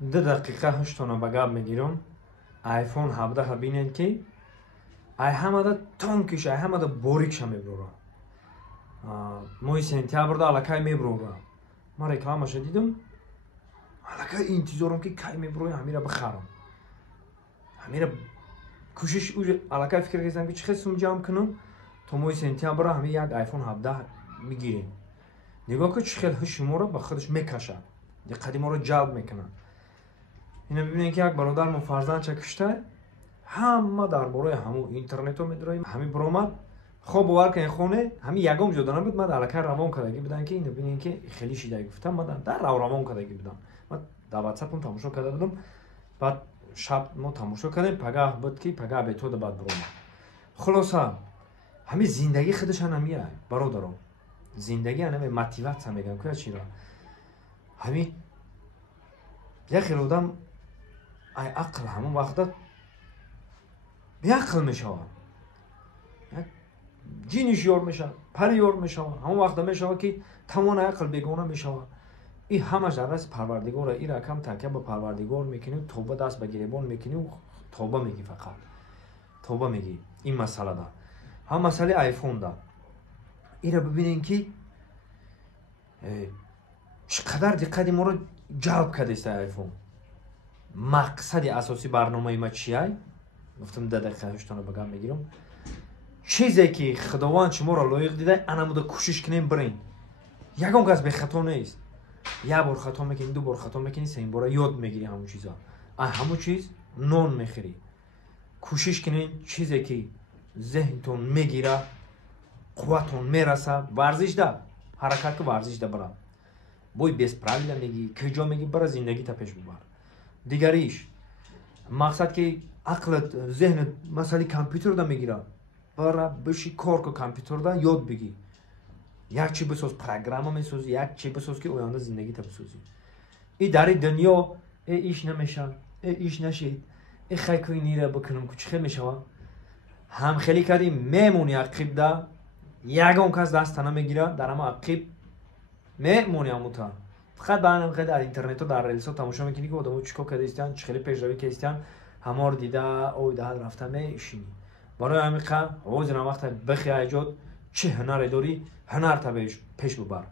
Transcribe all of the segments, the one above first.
2 دقیقه هشتونه به گپ میگیرم. آیفون 17 ببینید که ای همه تونکش ای همه باریکش میبره. ماه سپتامبر دا الکی میبره. ما رکلامش دیدم. الکی انتظارم که کی میبره همیشه بخرم. همیشه کوشش الکی فکر کردم که چه خسم جمع کنم تا ماه سپتامبر همین یک آیفون 17 میگیریم. نگاه که چقدر شما رو به خودش میکشه. دقت ما رو جلب میکنه. اینا ببینید که یک برادر من فرزند چکشته همه درباره همو اینترنت رو میدونیم همین برآمد خب باور کنید خونه همین یگم جدا نبود من الکی روان کردگی بدن که اینو ببینید که خیلی شیدایی گفتم من در روان کردگی بدم من در واتساپم تماشا کرده بودم بعد شب ما تماشا کردیم پگاه بود که پگاه به تو بعد برآمد خلاصه همین زندگی خودش نمیه برادرم زندگی همین موتیواسیون میگم که چرا همین یه خیلی آدم ای عقل همون وقتا بیعقل میشه جینش یار میشه پری یار میشه همون وقتا میشه که تمام عقل بیگانه میشه این همش در دست پروردگار این رقم تکیه به پروردگار میکنی توبه دست به گریبان میکنی و توبه میگی فقط توبه میگی این مسئله ده هم مسئله آیفون ده این رو ببینین که چقدر دقت ما رو جلب کرده است آیفون مقصد اساسی برنامه ما چیه گفتم 10 دقیقه هشتانه بگم میگیرم چیزی که خداوند شما را لایق دیده انا مود کوشش کنیم برین یگان کس به خطا نیست یک بار خطا میکنی 2 بار خطا میکنی 3 بار یاد میگیری همون چیزا همون چیز نون میخری کوشش کنین چیزی که ذهنتون میگیره قوتون میرسه ورزش ده حرکت که ورزش ده برام بوی بیس پراویلا میگی کجا میگی برای زندگی تا پیش ببر دیگریش مقصد که عقلت ذهنت مسئله کامپیوتر ده میگیره برای بشی کار که کامپیوتر ده یاد بگی یک چی بساز پروگرام میسازی یک چی بساز که آینده زندگی تا بسازی این در دنیا ایش نمیشه ایش نشید این خیلی نیره بکنم که چه میشه هم خیلی کردیم میمونی عقیب ده یگان کس دست نمیگیره در اما عقیب میمونی هموتا فقط به هم خیلی در اینترنت و در ریلز ها تماشا میکنی که آدمو چیکار کرده استن چه خیلی پیشروی که استن همه رو دیده اوی ده رفته میشینی برای همین که روز وقت بخی ایجاد چه هنری داری هنر تا پیش ببر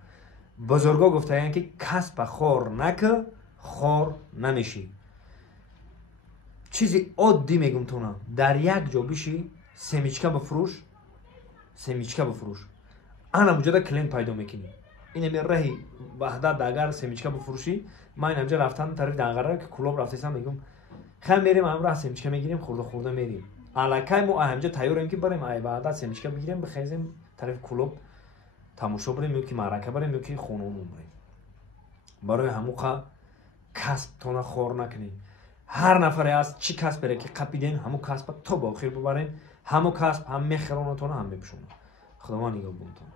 بزرگا گفته که کسب خور نکه خور نمیشی چیزی عادی میگم تو نه در یک جا بشی سمیچکه بفروش انا موجوده کلین پیدا میکنی این می راهی وحدت اگر سمیچکه بفروشی من اینجا رفتم طرف دنگره که کلوب رفتم میگم خم میریم امروز سمیچکه میگیریم خورده میریم الکی ما همینجا تیاریم که بریم ای وحدت سمیچکه بگیریم بخیزیم طرف کلوب تماشا بریم یا که معرکه بریم یا که خونمون بریم برای همون کسب تونه خور نکنین هر نفری از چی کسب بره که قپیدین همون کسب تا با آخر ببرین همون کسب هم میخرانتونه هم میپشونه خداوند نگاه بونتون